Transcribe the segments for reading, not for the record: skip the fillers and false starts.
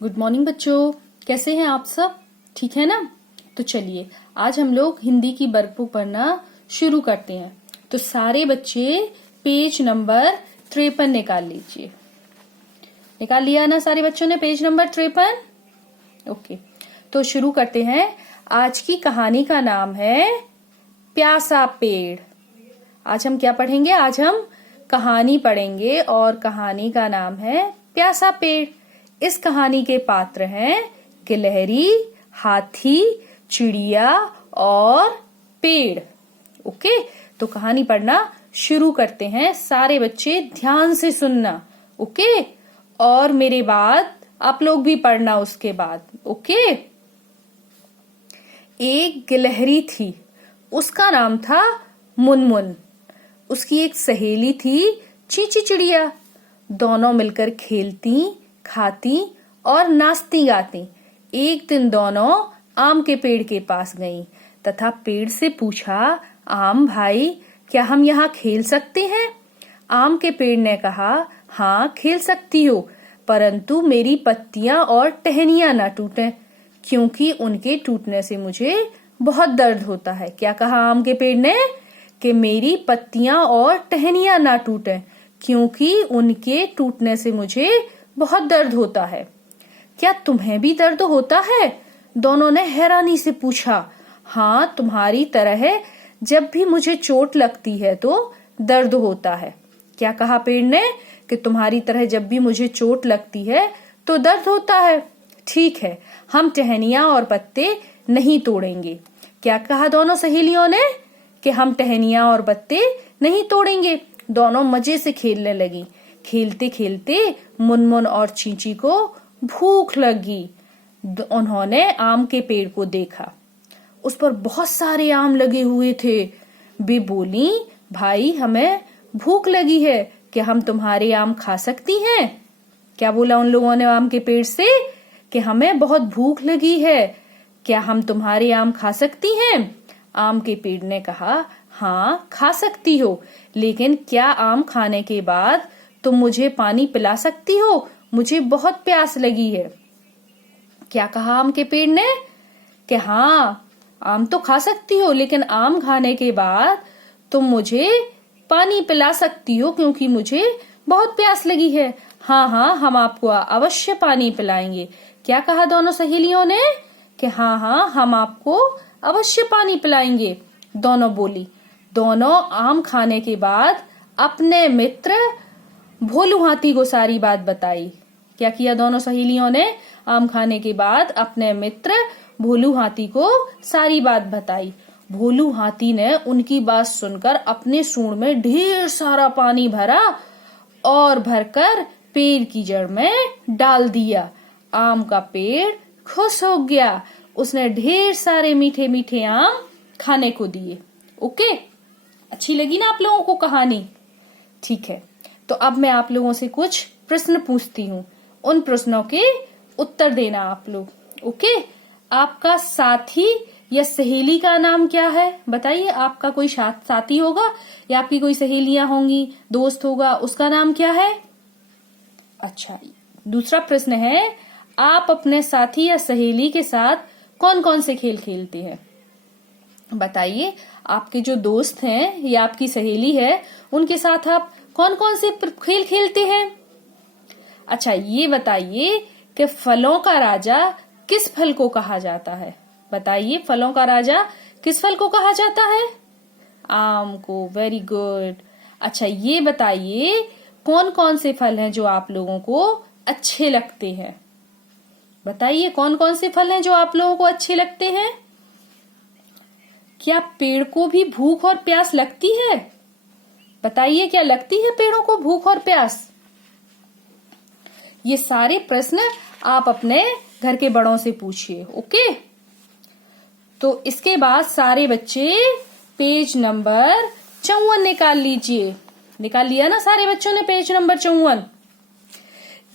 Good morning बच्चों, कैसे हैं आप सब? ठीक है ना? तो चलिए आज हम लोग हिंदी की वर्कबुक पढ़ना शुरू करते हैं। तो सारे बच्चे पेज नंबर 53 निकाल लीजिए। निकाल लिया ना सारे बच्चों ने पेज नंबर 53? ओके, तो शुरू करते हैं। आज की कहानी का नाम है प्यासा पेड़। आज हम क्या पढ़ेंगे? आज हम कहानी पढ़ेंगे और कहानी का नाम है प्यासा पेड़। इस कहानी के पात्र हैं गिलहरी, हाथी, चिड़िया और पेड़। ओके, तो कहानी पढ़ना शुरू करते हैं। सारे बच्चे ध्यान से सुनना, ओके? और मेरे बाद आप लोग भी पढ़ना उसके बाद, ओके? एक गिलहरी थी, उसका नाम था मुनमुन। उसकी एक सहेली थी चींची चिड़िया। दोनों मिलकर खेलती, खाती और नाचती गाती। एक दिन दोनों आम के पेड़ के पास गईं तथा पेड़ से पूछा, आम भाई, क्या हम यहाँ खेल सकते हैं? आम के पेड़ ने कहा, हाँ खेल सकती हो, परंतु मेरी पत्तियां और टहनियां ना टूटें, क्योंकि उनके टूटने से मुझे बहुत दर्द होता है। क्या कहा आम के पेड़ ने? कि मेरी पत्तियां और टहनियां ना टूटें, क्योंकि उनके टूटने से मुझे बहुत दर्द होता है। क्या तुम्हें भी दर्द होता है? दोनों ने हैरानी से पूछा। हाँ, तुम्हारी तरह जब भी मुझे चोट लगती है तो दर्द होता है। क्या कहा पेड़ ने? कि तुम्हारी तरह जब भी मुझे चोट लगती है तो दर्द होता है। ठीक है, हम टहनियां और पत्ते नहीं तोड़ेंगे। क्या कहा दोनों सहेलियों ने? कि हम टहनियां और पत्ते नहीं तोड़ेंगे। दोनों मजे से खेलने लगी। खेलते खेलते मुनमुन और चींची को भूख लगी। उन्होंने आम के पेड़ को देखा, उस पर बहुत सारे आम लगे हुए थे। वे बोली, भाई हमें भूख लगी है, क्या हम तुम्हारे आम खा सकती हैं? क्या बोला उन लोगों ने आम के पेड़ से? कि हमें बहुत भूख लगी है, क्या हम तुम्हारे आम खा सकती हैं? आम के पेड़ ने कहा, हाँ खा सकती हो, लेकिन क्या आम खाने के बाद तुम मुझे पानी पिला सकती हो? मुझे बहुत प्यास लगी है। क्या कहा आम के पेड़ ने? कि हाँ, आम तो खा सकती हो, लेकिन आम खाने के बाद तुम मुझे पानी पिला सकती हो, क्योंकि मुझे बहुत प्यास लगी है। हाँ हाँ, हम आपको अवश्य पानी पिलाएंगे। क्या कहा दोनों सहेलियों ने? कि हाँ हाँ, हम आपको अवश्य पानी पिलाएंगे। दोनों बोली। दोनों आम खाने के बाद अपने मित्र भोलू हाथी को सारी बात बताई। क्या किया दोनों सहेलियों ने? आम खाने के बाद अपने मित्र भोलू हाथी को सारी बात बताई। भोलू हाथी ने उनकी बात सुनकर अपने सूंड में ढेर सारा पानी भरा और भरकर पेड़ की जड़ में डाल दिया। आम का पेड़ खुश हो गया। उसने ढेर सारे मीठे मीठे आम खाने को दिए। ओके, अच्छी लगी ना आप लोगों को कहानी? ठीक है, तो अब मैं आप लोगों से कुछ प्रश्न पूछती हूँ। उन प्रश्नों के उत्तर देना आप लोग। ओके, आपका साथी या सहेली का नाम क्या है? बताइए, आपका कोई साथी होगा या आपकी कोई सहेलियां होंगी, दोस्त होगा, उसका नाम क्या है? अच्छा, दूसरा प्रश्न है, आप अपने साथी या सहेली के साथ कौन कौन से खेल खेलते हैं? बताइए, आपके जो दोस्त हैं या आपकी सहेली है, उनके साथ आप कौन कौन से खेल खेलते हैं? अच्छा, ये बताइए कि फलों का राजा किस फल को कहा जाता है? बताइए, फलों का राजा किस फल को कहा जाता है? आम को। Very good. अच्छा, ये बताइए, कौन कौन से फल हैं जो आप लोगों को अच्छे लगते हैं? बताइए, कौन कौन से फल हैं जो आप लोगों को अच्छे लगते हैं? क्या पेड़ को भी भूख और प्यास लगती है? बताइए, क्या लगती है पेड़ों को भूख और प्यास? ये सारे प्रश्न आप अपने घर के बड़ों से पूछिए। ओके, तो इसके बाद सारे बच्चे पेज नंबर 54 निकाल लीजिए। निकाल लिया ना सारे बच्चों ने पेज नंबर 54?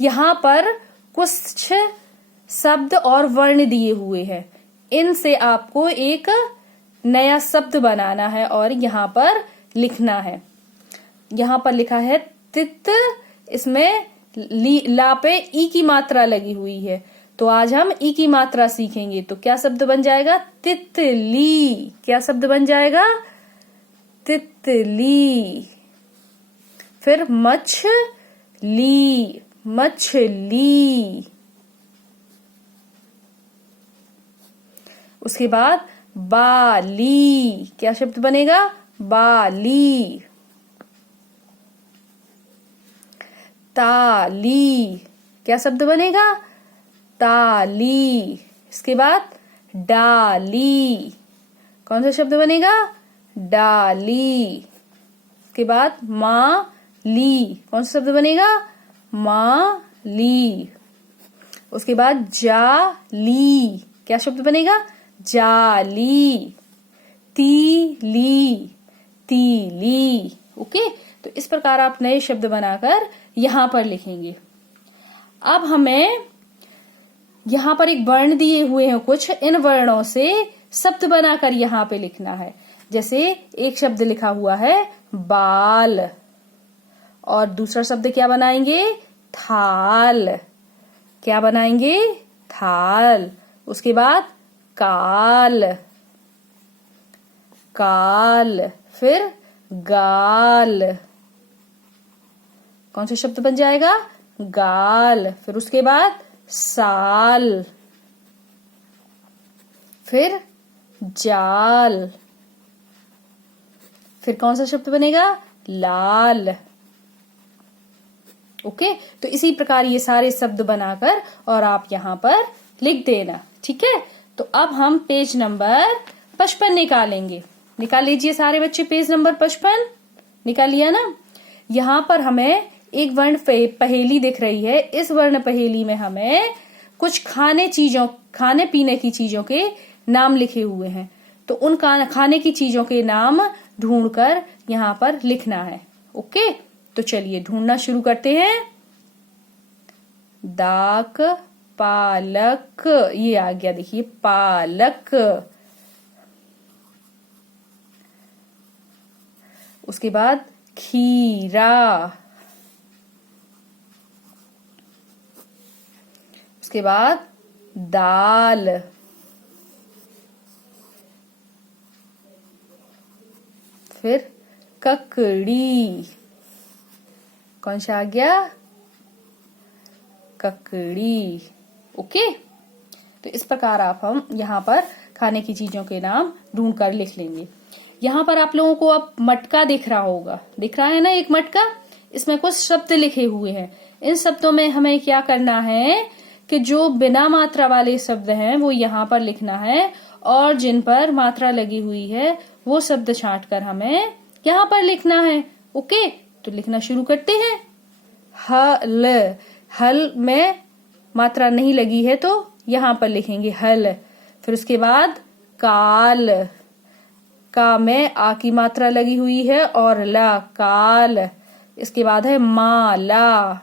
यहाँ पर कुछ शब्द और वर्ण दिए हुए हैं। इनसे आपको एक नया शब्द बनाना है और यहाँ पर लिखना है। यहाँ पर लिखा है तित, इसमें ला पे ई की मात्रा लगी हुई है। तो आज हम ई की मात्रा सीखेंगे। तो क्या शब्द बन जाएगा? तितली। क्या शब्द बन जाएगा? तितली। फिर मछली, मछली। उसके बाद बाली। क्या शब्द बनेगा? बाली। ताली। क्या शब्द बनेगा? ताली। इसके बाद डाली। कौन सा शब्द बनेगा? डाली। इसके बाद माली। कौन सा शब्द बनेगा? माली। उसके बाद जाली। क्या शब्द बनेगा? जाली। तीली, तीली। ओके, तो इस प्रकार आप नए शब्द बनाकर यहां पर लिखेंगे। अब हमें यहां पर एक वर्ण दिए हुए हैं कुछ, इन वर्णों से शब्द बनाकर यहां पे लिखना है। जैसे एक शब्द लिखा हुआ है बाल, और दूसरा शब्द क्या बनाएंगे? थाल। क्या बनाएंगे? थाल। उसके बाद काल, काल। फिर गाल। कौन सा शब्द बन जाएगा? गाल। फिर उसके बाद साल। फिर जाल। फिर कौन सा शब्द बनेगा? लाल। ओके, तो इसी प्रकार ये सारे शब्द बनाकर और आप यहां पर लिख देना। ठीक है, तो अब हम पेज नंबर 55 निकालेंगे। निकाल लीजिए सारे बच्चे, पेज नंबर 55 निकाल लिया ना। यहां पर हमें एक वर्ण पहेली दिख रही है। इस वर्ण पहेली में हमें कुछ खाने पीने की चीजों के नाम लिखे हुए हैं। तो उन खाने की चीजों के नाम ढूंढकर यहां पर लिखना है। ओके, तो चलिए ढूंढना शुरू करते हैं। दाक, पालक, ये आ गया, देखिए पालक। उसके बाद खीरा। उसके बाद दाल। फिर ककड़ी। कौन सा आ गया? ककड़ी। ओके, तो इस प्रकार हम यहाँ पर खाने की चीजों के नाम ढूंढ कर लिख लेंगे। यहाँ पर आप लोगों को अब मटका दिख रहा होगा, दिख रहा है ना एक मटका। इसमें कुछ शब्द लिखे हुए हैं। इन शब्दों में हमें क्या करना है कि जो बिना मात्रा वाले शब्द हैं वो यहाँ पर लिखना है, और जिन पर मात्रा लगी हुई है वो शब्द छांट कर हमें यहाँ पर लिखना है। ओके, तो लिखना शुरू करते हैं। हल, हल में मात्रा नहीं लगी है तो यहाँ पर लिखेंगे हल। फिर उसके बाद काल, का में आ की मात्रा लगी हुई है और ला, काल। इसके बाद है माला,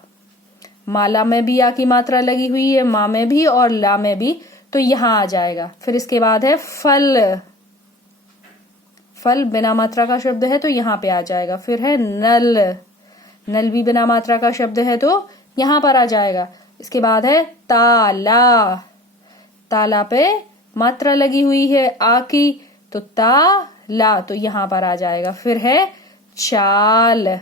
माला में भी आ की मात्रा लगी हुई है, माँ में भी और ला में भी, तो यहाँ आ जाएगा। फिर इसके बाद है फल, फल बिना मात्रा का शब्द है तो यहाँ पे आ जाएगा। फिर है नल, नल भी बिना मात्रा का शब्द है तो यहाँ पर आ जाएगा। इसके बाद है ताला, ताला पे मात्रा लगी हुई है आ की, तो ताला, तो यहाँ पर आ जाएगा। फिर है चाल,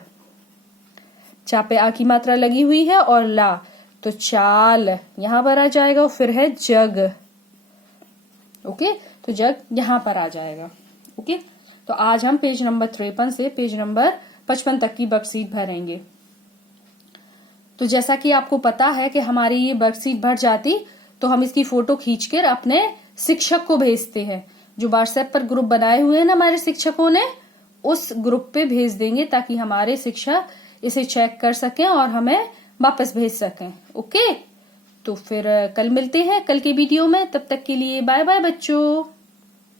चा पे आ की मात्रा लगी हुई है और ला, तो चाल यहाँ पर आ जाएगा। फिर है जग। ओके, तो जग यहाँ पर आ जाएगा। ओके, तो आज हम पेज नंबर 53 से पेज नंबर 55 तक की वर्कशीट भरेंगे। तो जैसा कि आपको पता है कि हमारी ये वर्कशीट भर जाती तो हम इसकी फोटो खींचकर अपने शिक्षक को भेजते हैं। जो व्हाट्सएप पर ग्रुप बनाए हुए हैं ना हमारे शिक्षकों ने, उस ग्रुप पे भेज देंगे ताकि हमारे शिक्षक इसे चेक कर सकें और हमें वापस भेज सकें। ओके, तो फिर कल मिलते हैं कल के वीडियो में। तब तक के लिए बाय बाय बच्चों।